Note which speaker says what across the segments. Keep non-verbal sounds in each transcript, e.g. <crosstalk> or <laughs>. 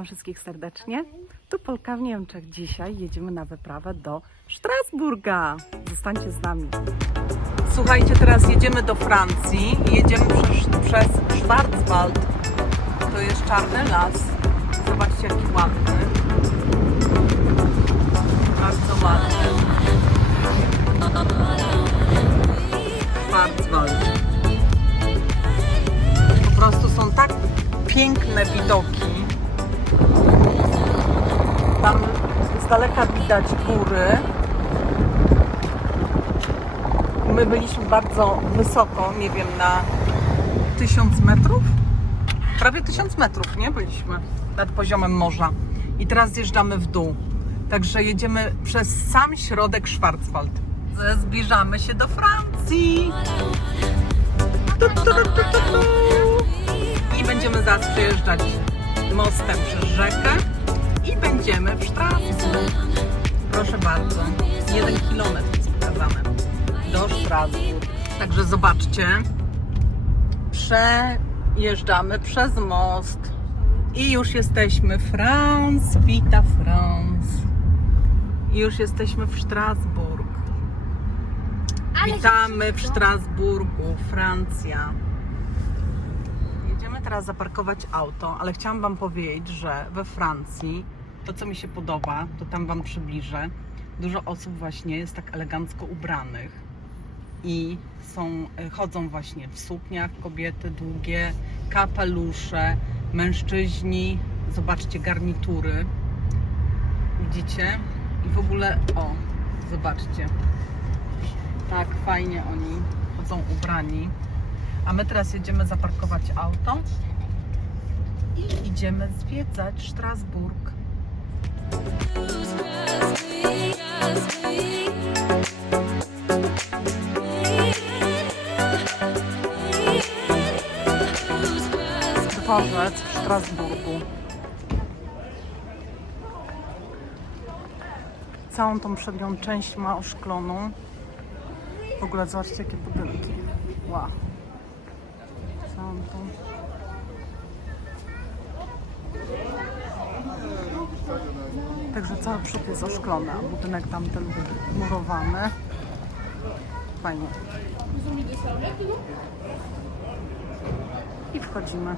Speaker 1: Witam wszystkich serdecznie. Tu Polka w Niemczech. Dzisiaj jedziemy na wyprawę do Strasburga. Zostańcie z nami. Słuchajcie, teraz jedziemy do Francji. Jedziemy przez, przez Schwarzwald. To jest czarny las. Zobaczcie, jaki ładny. Bardzo ładny. Schwarzwald. Po prostu są tak piękne widoki. Tam z daleka widać góry. My byliśmy bardzo wysoko, nie wiem, na 1000 metrów? Prawie 1000 metrów, nie? Byliśmy nad poziomem morza. I teraz zjeżdżamy w dół. Także jedziemy przez sam środek Schwarzwald. Zbliżamy się do Francji. Tu, tu, tu, tu, tu. I będziemy zaraz przejeżdżać mostem przez rzekę będziemy w Strasburg. Proszę bardzo, jeden kilometr jest do Strasburg. Także zobaczcie, przejeżdżamy przez most i już jesteśmy. France, wita France. I już jesteśmy w Strasburg. Witamy w Strasburgu, Francja. Jedziemy teraz zaparkować auto, ale chciałam Wam powiedzieć, że we Francji to, co mi się podoba, to tam Wam przybliżę. Dużo osób właśnie jest tak elegancko ubranych i są, y, chodzą właśnie w sukniach, kobiety długie, kapelusze, mężczyźni, zobaczcie garnitury. Widzicie? I w ogóle, o, zobaczcie. Tak fajnie oni chodzą ubrani. A my teraz jedziemy zaparkować auto i idziemy zwiedzać Strasburg. Dworzec w Strasburgu. Całą tą przednią część ma oszkloną. W ogóle zobaczcie jakie budynki. Wow. Całą tą. Także cały przód jest oszklony, a budynek tamten murowany. Fajnie. I wchodzimy.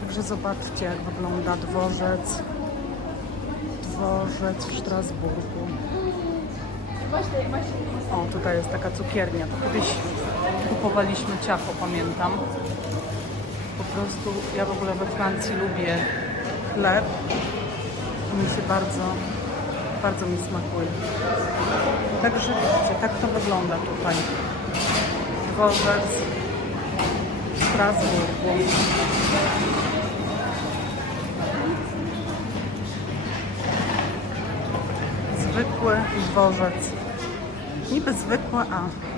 Speaker 1: Także zobaczcie jak wygląda dworzec. Dworzec w Strasburgu. O, tutaj jest taka cukiernia. To kiedyś kupowaliśmy ciacho, pamiętam. Prostu ja w ogóle we Francji lubię chleb. Mi się bardzo, bardzo mi smakuje. Także widzicie, tak to wygląda tutaj. Dworzec Strasburgu. Zwykły dworzec. Niby zwykły, a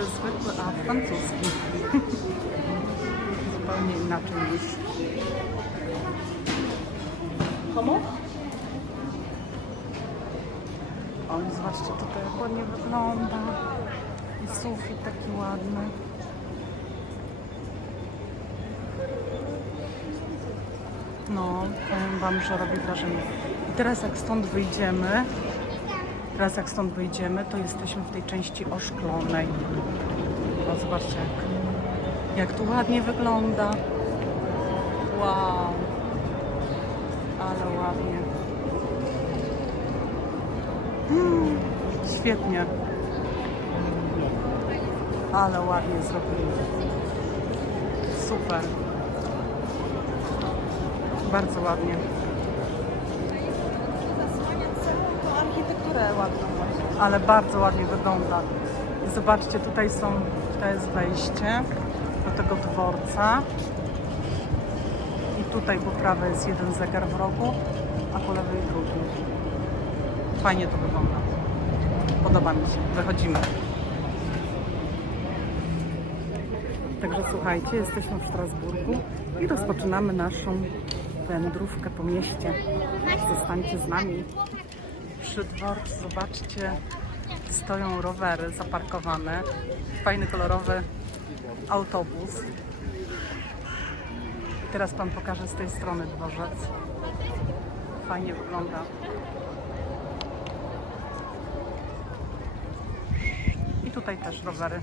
Speaker 1: niby zwykły, a francuski. <laughs> Zupełnie inaczej niż. Komu? O, i zobaczcie tutaj jak ładnie wygląda. I sufit taki ładny. No, powiem Wam, że robi wrażenie. I teraz jak stąd wyjdziemy, teraz jak stąd wyjdziemy, to jesteśmy w tej części oszklonej. Zobaczcie jak, jak tu ładnie wygląda. Wow. Ale ładnie. Świetnie. Ale ładnie zrobili. Super. Bardzo ładnie.
Speaker 2: Architekturę ładną
Speaker 1: ale bardzo ładnie wygląda. Zobaczcie, tutaj są, to jest wejście do tego dworca. I tutaj po prawej jest jeden zegar w rogu, a po lewej drugi. Fajnie to wygląda. Podoba mi się. Wychodzimy. Także słuchajcie, jesteśmy w Strasburgu i rozpoczynamy naszą wędrówkę po mieście. Zostańcie z nami. Przy dworcu, zobaczcie, stoją rowery zaparkowane. Fajny, kolorowy autobus. Teraz Pan pokaże z tej strony dworzec. Fajnie wygląda. I tutaj też rowery.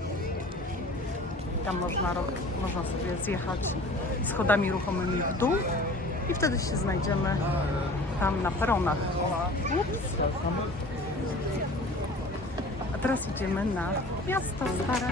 Speaker 1: Tam można, można sobie zjechać schodami ruchomymi w dół i wtedy się znajdziemy tam na peronach. A teraz idziemy na miasto stare.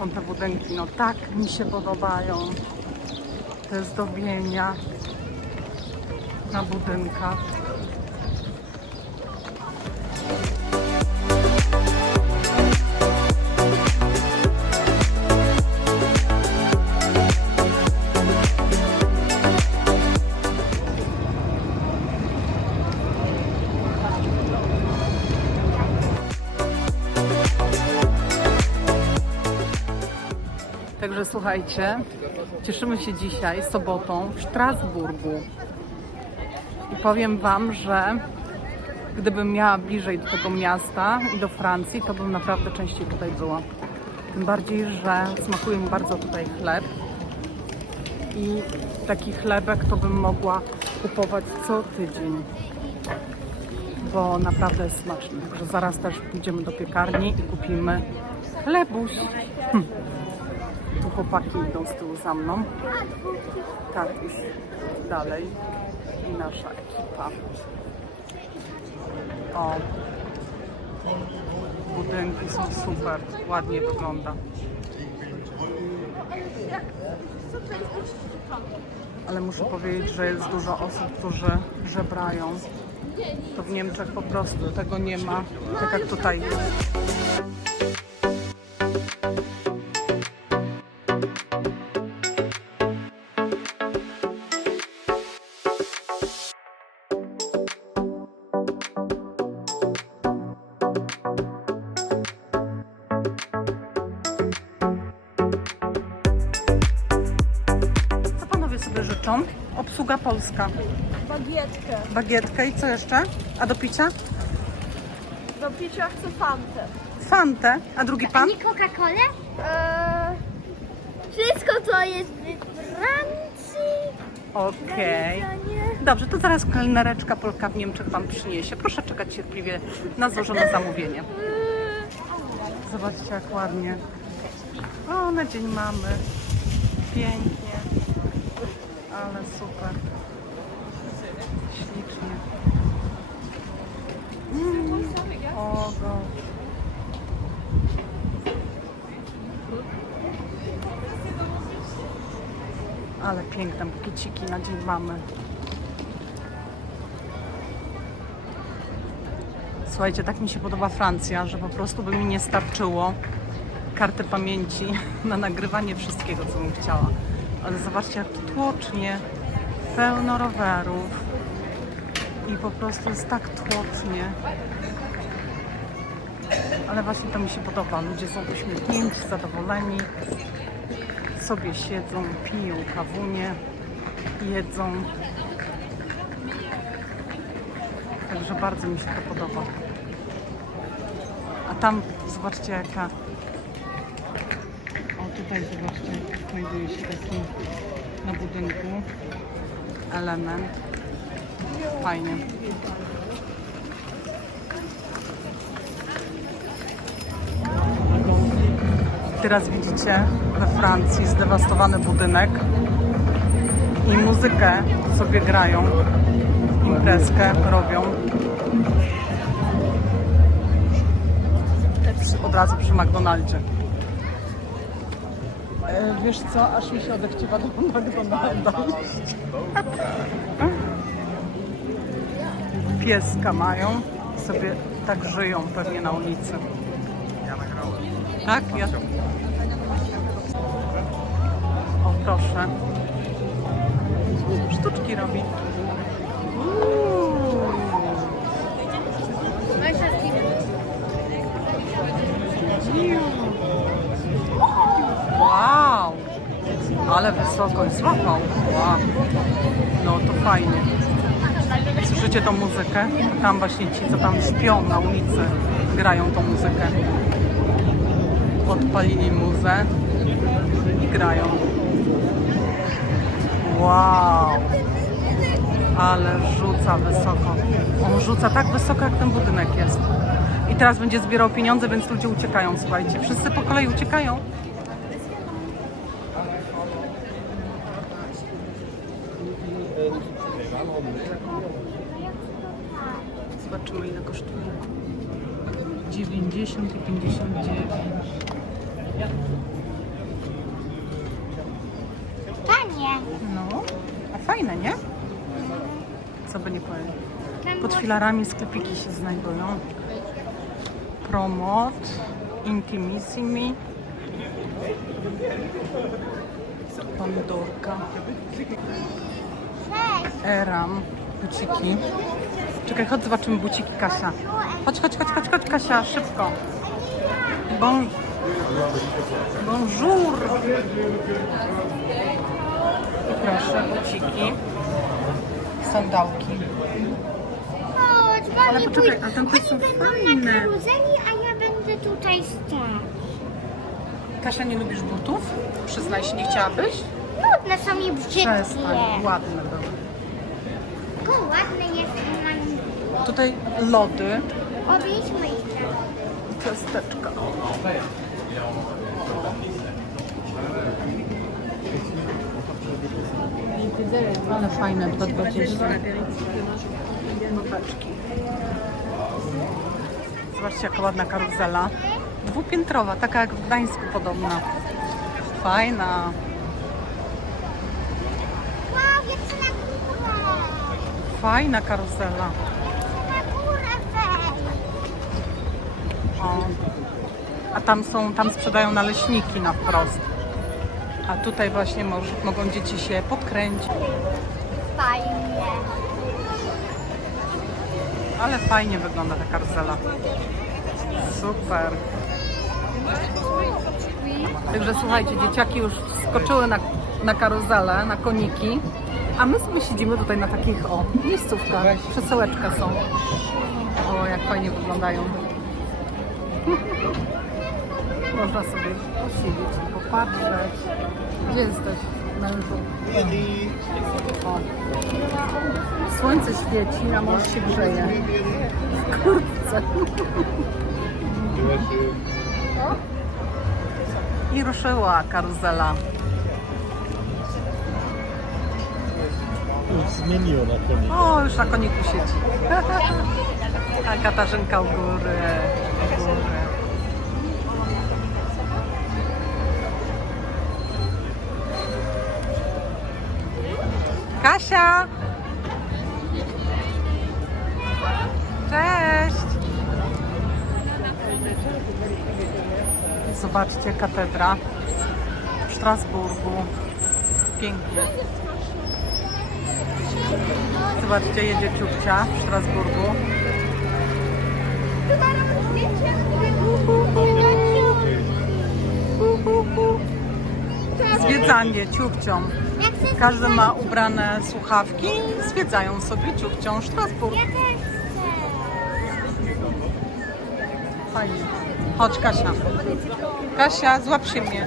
Speaker 1: Są te budynki, no tak mi się podobają. Te zdobienia na budynkach. Słuchajcie, cieszymy się dzisiaj, sobotą, w Strasburgu. I powiem Wam, że gdybym miała bliżej do tego miasta i do Francji, to bym naprawdę częściej tutaj była. Tym bardziej, że smakuje mi bardzo tutaj chleb. I taki chlebek to bym mogła kupować co tydzień. Bo naprawdę jest smaczny. Także zaraz też pójdziemy do piekarni i kupimy chlebuś. Hm. Chłopaki idą z tyłu za mną. Tatuś dalej i nasza ekipa. O, budynki są super, ładnie wygląda. Ale muszę powiedzieć, że jest dużo osób, którzy żebrają. To w Niemczech po prostu tego nie ma, tak jak tutaj jest. Obsługa polska.
Speaker 2: Bagietkę.
Speaker 1: Bagietkę i co jeszcze? A do picia?
Speaker 2: Do picia chcę fantę.
Speaker 1: Fantę. A drugi pan?
Speaker 3: Nie Coca-Colę? Eee, wszystko co jest w Francji.
Speaker 1: Okej. Dobrze, to zaraz kelnereczka Polka w Niemczech Wam przyniesie. Proszę czekać cierpliwie na złożone zamówienie. Zobaczcie jak ładnie. O, na dzień mamy. Pięknie. Ale super. Ślicznie. Mm. O, go. Ale piękne bukieciki na dzień mamy. Słuchajcie, tak mi się podoba Francja, że po prostu by mi nie starczyło karty pamięci <laughs> na nagrywanie wszystkiego, co bym chciała. Ale zobaczcie, jak tu tłocznie, pełno rowerów i po prostu jest tak tłocznie. Ale właśnie to mi się podoba. Ludzie są uśmiechnięci, zadowoleni, sobie siedzą, piją kawunie, jedzą. Także bardzo mi się to podoba. A tam zobaczcie jaka. O tutaj zobaczcie, znajduje się taki na budynku element. Fajnie. Teraz widzicie we Francji zdewastowany budynek i muzykę sobie grają, imprezkę robią. Od razu przy McDonaldzie. E, Wiesz co, aż mi się odechciewa do McDonalda. Pieska mają, sobie tak żyją pewnie na ulicy. Tak? Ja proszę. Sztuczki robi. Wow! Ale wysoko jest złapał. Wow. No to fajnie. Słyszycie tą muzykę? Tam właśnie ci, co tam śpią na ulicy, grają tą muzykę. Odpalili muzę i grają. Wow! Ale rzuca wysoko. On rzuca tak wysoko, jak ten budynek jest. I teraz będzie zbierał pieniądze, więc ludzie uciekają, słuchajcie. Wszyscy po kolei uciekają. Zobaczymy ile kosztuje. 90 i 59.
Speaker 3: Panie,
Speaker 1: No, a fajne, nie? Co by nie powiedzieć. Pod filarami sklepiki się znajdują. Promot, Intimissimi, Pandorka. Eram, buciki. Czekaj, chodź zobaczymy buciki Kasia. Chodź, chodź, chodź, chodź, chodź Kasia, szybko. Bon... Bonjour. Proszę, buciki. Sandałki.
Speaker 3: Chodź, bo
Speaker 1: Ale
Speaker 3: oni
Speaker 1: poczekaj, a tamte
Speaker 3: oni
Speaker 1: są
Speaker 3: będą
Speaker 1: fajne.
Speaker 3: na karuzeli, a ja będę tutaj stać.
Speaker 1: Kasia, nie lubisz butów? Przyznaj się, nie chciałabyś?
Speaker 3: Nudne są mi brzydkie.
Speaker 1: Przestań, ładne były.
Speaker 3: Tylko ładne jest.
Speaker 1: Tutaj lody,
Speaker 3: Obieźmy ich teraz.
Speaker 1: ciasteczka. Ale fajne, 2,20. Nóweczki. Zobaczcie, jaka ładna karuzela. Dwupiętrowa, taka jak w Gdańsku podobna. Fajna. Fajna karuzela. O. A tam są, tam sprzedają naleśniki na wprost. A tutaj właśnie moż, mogą dzieci się podkręcić.
Speaker 3: Fajnie.
Speaker 1: Ale fajnie wygląda ta karuzela. Super. Także słuchajcie, dzieciaki już wskoczyły na, na karuzelę, na koniki, a my sobie siedzimy tutaj na takich o miejscówkach. Krzesełeczka są. O, jak fajnie wyglądają. <laughs> Można sobie posiedzieć i popatrzeć. Gdzie jesteś, mężu? O. Słońce świeci, a mąż się grzeje. W kurtce. I ruszyła karuzela.
Speaker 4: Już zmieniło na koniec.
Speaker 1: O, już na koniku siedzi. <laughs> A Katarzynka u góry. U góry. Kasia! Cześć! Zobaczcie, katedra w Strasburgu. Pięknie. Zobaczcie, jedzie ciupcia w Strasburgu. Zwiedzanie ciupcią. Każdy ma ubrane słuchawki i zwiedzają sobie ciupcią Strasburg.
Speaker 3: Ja też chcę.
Speaker 1: Fajnie. Chodź Kasia. Kasia, złap się mnie.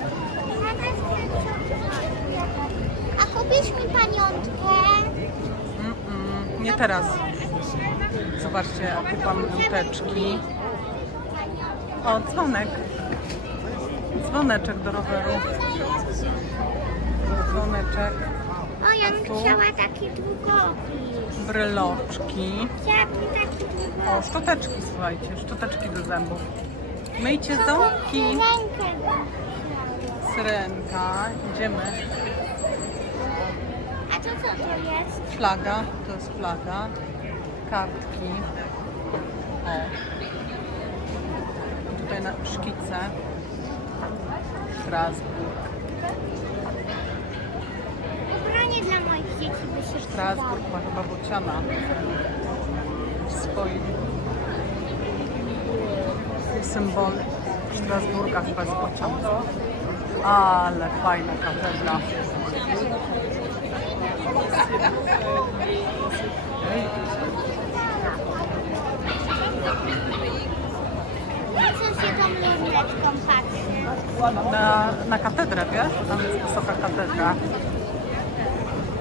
Speaker 3: A kupisz mi paniątkę?
Speaker 1: Mm-mm, nie teraz. Zobaczcie, tu mamy luteczki. O, dzwonek. Dzwoneczek do roweru. Dzwoneczek.
Speaker 3: O, ja bym
Speaker 1: tu?
Speaker 3: chciała taki długopis.
Speaker 1: Bryloczki.
Speaker 3: Chciałabym taki długopis.
Speaker 1: O, szczoteczki, słuchajcie, szczoteczki do zębów. Myjcie ząbki.
Speaker 3: Rękę.
Speaker 1: Syrenka. Idziemy.
Speaker 3: A to co to jest?
Speaker 1: Flaga, to jest flaga. Kartki. O. Tutaj na szkice. Strasburg.
Speaker 3: Ubranie dla moich dzieci by się
Speaker 1: Strasburg ma chyba bociana w swoim symbol Strasburga chyba z bocianem. Ale fajna katedra. Na, na katedrę, wiesz? Tam jest wysoka katedra.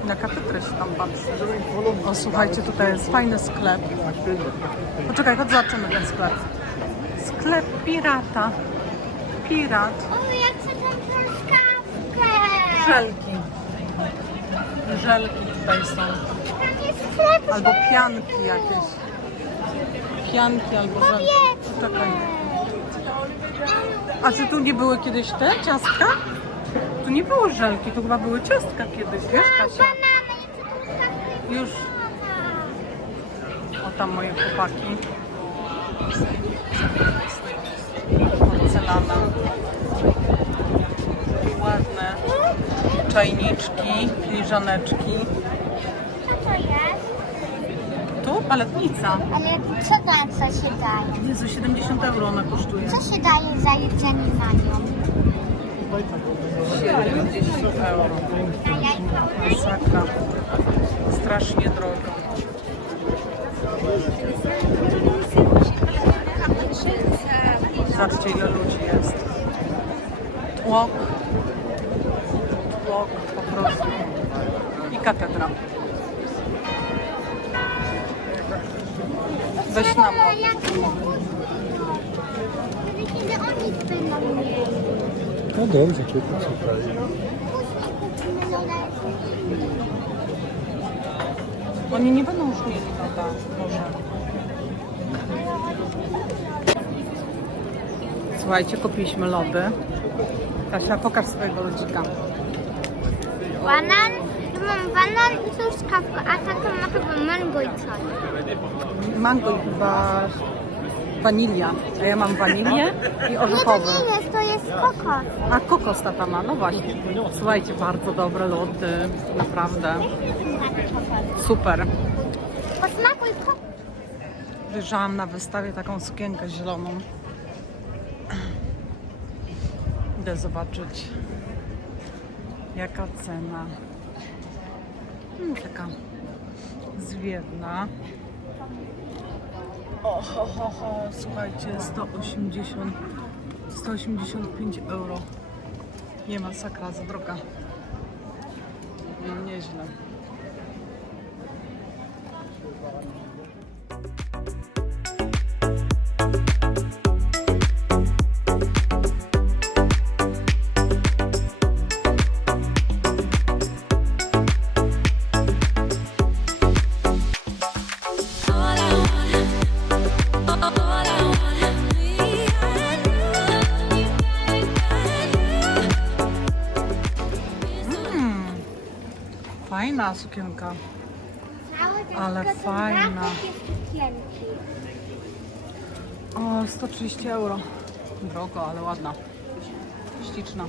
Speaker 1: Na katedrę się tam patrzy. O, słuchajcie, tutaj jest fajny sklep. Poczekaj, chodź zobaczymy ten sklep. Sklep pirata. Pirat.
Speaker 3: O, ja chcę tą truskawkę.
Speaker 1: Żelki. Żelki tutaj są.
Speaker 3: Tam jest sklep
Speaker 1: Albo pianki jakieś. Pianki albo żelki. Czekaj. A czy tu nie były kiedyś te ciastka? Tu nie było żelki, tu chyba były ciastka kiedyś, wiesz Kasia?
Speaker 3: Chcę truskawkę.
Speaker 1: Już. O tam moje chłopaki. Porcelana. Ładne czajniczki, filiżaneczki.
Speaker 3: Co to jest?
Speaker 1: Tu paletnica.
Speaker 3: Ale co tam, co się daje?
Speaker 1: Jezu, 70 euro ona kosztuje.
Speaker 3: Co się daje za jedzenie na nią?
Speaker 1: 70 euro. Masakra. Strasznie drogo. Zobaczcie ile ludzi jest. Tłok. Tłok po prostu. I katedra. Weź na bok.
Speaker 3: kiedy oni będą mieli.
Speaker 4: No dobrze, kupię.
Speaker 1: Oni nie będą już mieli loda, może. Słuchajcie, kupiliśmy lody. Kasia, pokaż swojego lodzika.
Speaker 3: Banan, tu mam banan i truskawkę, a taką ma chyba mango i coś.
Speaker 1: Mango i chyba wanilia. A ja mam wanilię i
Speaker 3: Nie, to
Speaker 1: orzechowy.
Speaker 3: nie jest, to jest kokos.
Speaker 1: A kokos tata ma, no właśnie. Słuchajcie, bardzo dobre lody. Naprawdę. Super.
Speaker 3: Posmakuj kokos.
Speaker 1: Wyjrzałam na wystawie taką sukienkę zieloną. Idę zobaczyć, jaka cena. Hmm, taka zwiewna. O, ho, ho, ho, słuchajcie, 180, 185 euro. Nie masakra, za droga. No, nieźle. Fajna sukienka. Ale fajna. O, 130 euro. Drogo, ale ładna. Śliczna.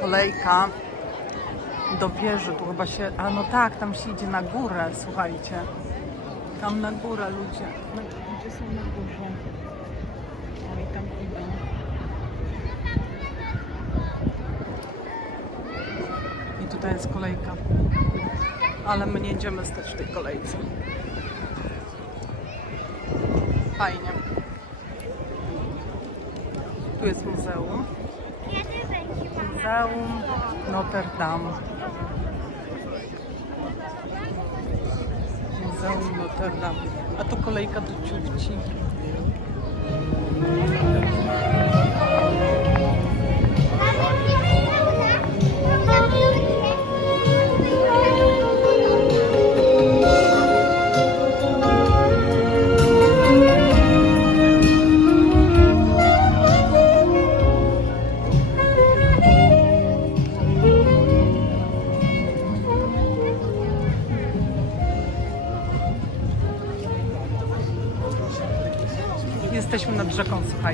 Speaker 1: Kolejka do wieży. Tu chyba się. A no tak, tam się idzie na górę, słuchajcie. Tam na górę ludzie. Ludzie są na górze. Oni tam idą. Tutaj jest kolejka. Ale my nie idziemy stać w tej kolejce. Fajnie. Tu jest muzeum. Muzeum Notre Dame. Muzeum Notre Dame. A tu kolejka do ciuchci.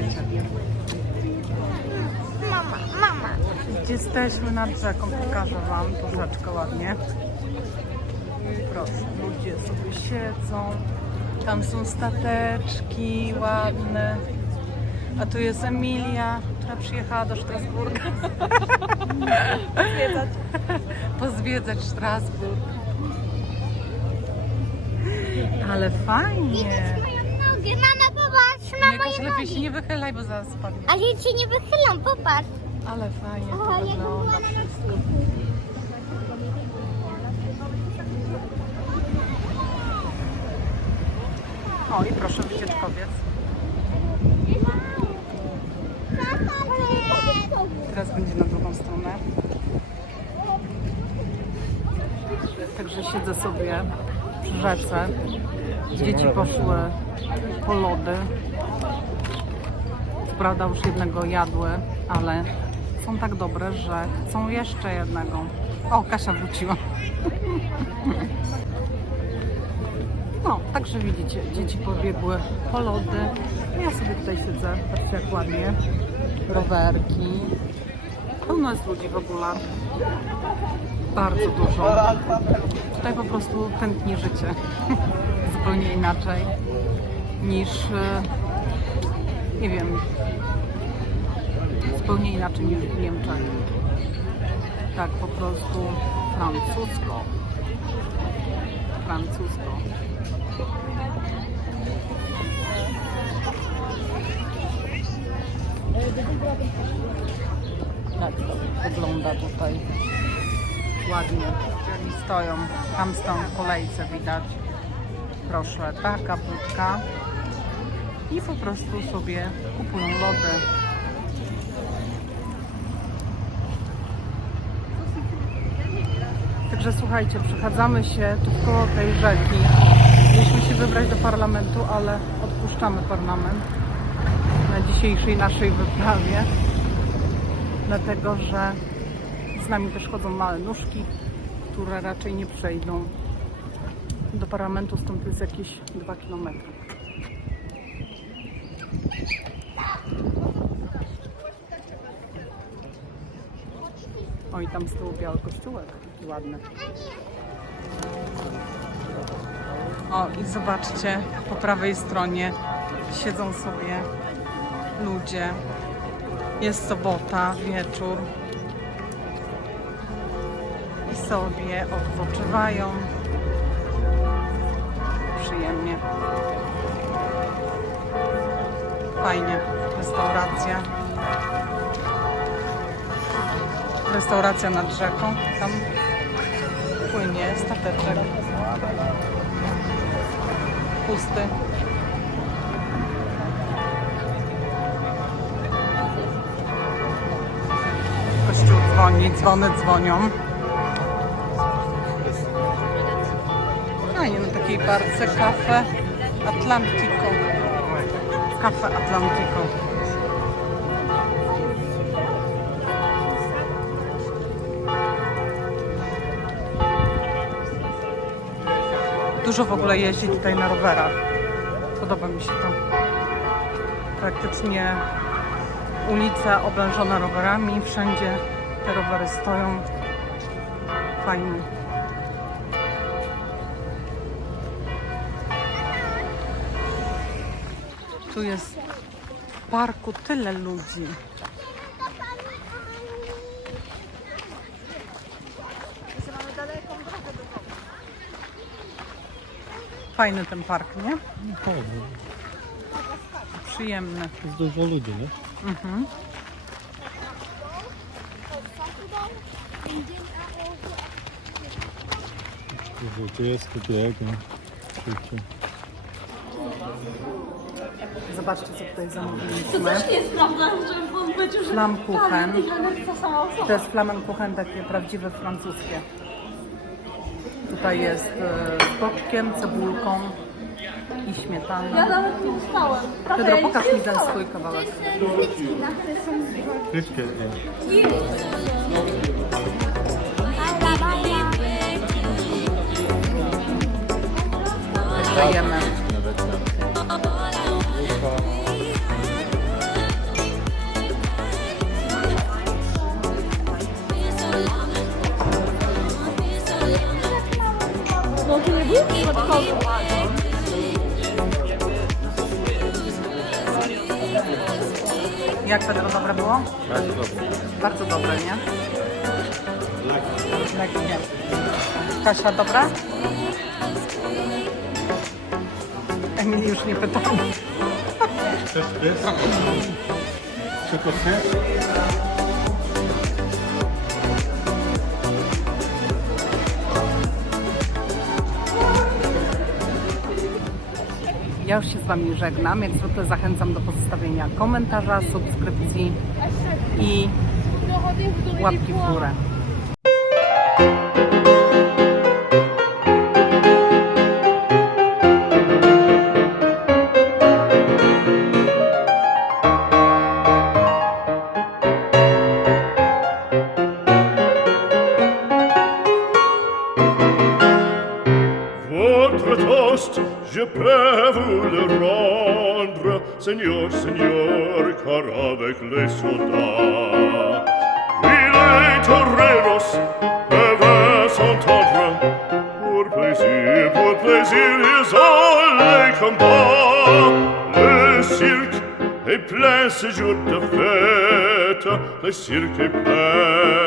Speaker 1: Słuchajcie.
Speaker 3: Mama, mama.
Speaker 1: Jesteśmy nad rzeką, pokażę Wam tu rzeczkę ładnie. Proszę, ludzie sobie siedzą. Tam są stateczki ładne. A tu jest Emilia, która przyjechała do Strasburga
Speaker 2: Zwiedzać. <laughs>
Speaker 1: pozwiedzać Strasburg. Ale fajnie.
Speaker 3: Moją nogę. Na
Speaker 1: Jakoś
Speaker 3: moje
Speaker 1: lepiej się
Speaker 3: nogi.
Speaker 1: nie wychylaj, bo zaraz spadnie.
Speaker 3: Ale ja cię nie wychylam, popatrz.
Speaker 1: Ale fajnie
Speaker 3: O,
Speaker 1: to
Speaker 3: jak
Speaker 1: wygląda
Speaker 3: była na nocniku.
Speaker 1: O i proszę wycieczkowiec. Teraz będzie na drugą stronę. Także siedzę sobie przy rzece. Dzieci poszły po lody. Co prawda już jednego jadły, ale są tak dobre, że chcą jeszcze jednego. O, Kasia wróciła. No, także widzicie, dzieci pobiegły po lody. Ja sobie tutaj siedzę, patrzcie jak ładnie. Rowerki. Pełno jest ludzi w ogóle. Bardzo dużo. Tutaj po prostu tętni życie. <laughs> Zupełnie inaczej niż, e, nie wiem, zupełnie inaczej niż w Niemczech. Tak, po prostu francusko. Francusko. Tak to wygląda tutaj. Ładnie. Stoją. Tam są w kolejce widać. Proszę, taka budka. I po prostu sobie kupują lody. Także słuchajcie, przechadzamy się tu koło tej rzeki. Mieliśmy się wybrać do parlamentu, ale odpuszczamy parlament na dzisiejszej naszej wyprawie. Dlatego, że z nami też chodzą małe nóżki, które raczej nie przejdą do parlamentu, stąd jest jakieś 2 km. O i tam z tyłu biały kościółek, ładny. O i zobaczcie, po prawej stronie siedzą sobie ludzie. Jest sobota, wieczór. Sobie odpoczywają. Przyjemnie. Fajnie. Restauracja. Restauracja nad rzeką. Tam płynie stateczek. Pusty. Kościół dzwoni, dzwony dzwonią. Barce kafe Atlantico. Kafe Atlantico. Dużo w ogóle jeździ tutaj na rowerach. Podoba mi się to. Praktycznie ulice oblężone rowerami, wszędzie te rowery stoją. Fajnie. Tu jest w parku tyle ludzi.
Speaker 2: Mamy daleką drogę do domu.
Speaker 1: Fajny ten park, nie?
Speaker 4: Fajnie.
Speaker 1: Przyjemny.
Speaker 4: Jest dużo ludzi, nie?
Speaker 1: Mhm.
Speaker 4: Dużo tu biegnie. Krzyczy.
Speaker 1: Zobaczcie, co tutaj zamówiliśmy.
Speaker 2: Nie jest prawda, że on powiedział, że
Speaker 1: Flammkuchen.
Speaker 2: to.
Speaker 1: To jest flammkuchen takie prawdziwe francuskie. Tutaj jest e, z boczkiem, cebulką i śmietaną.
Speaker 2: Ja nawet nie ustałem. Prawda,
Speaker 1: Pedro,
Speaker 2: ja nic
Speaker 1: pokaż
Speaker 2: nie
Speaker 1: mi ten swój kawałek.
Speaker 4: Kryczkę, nie?
Speaker 1: Dajemy. Jak Pedro, dobre było?
Speaker 4: Bardzo dobrze.
Speaker 1: Bardzo dobre, nie? Lekkie. Kasia, dobra? Emilii już nie pytam.
Speaker 4: Chcesz pies? Tylko
Speaker 1: Ja już się z Wami żegnam. Jak zwykle zachęcam do pozostawienia komentarza, subskrypcji i łapki w górę.
Speaker 5: soudain. Il est toreros, peuvent s'entendre, pour plaisir, pour plaisir, ils ont les combats. Le cirque est plein ce jour de fête, le cirque est plein.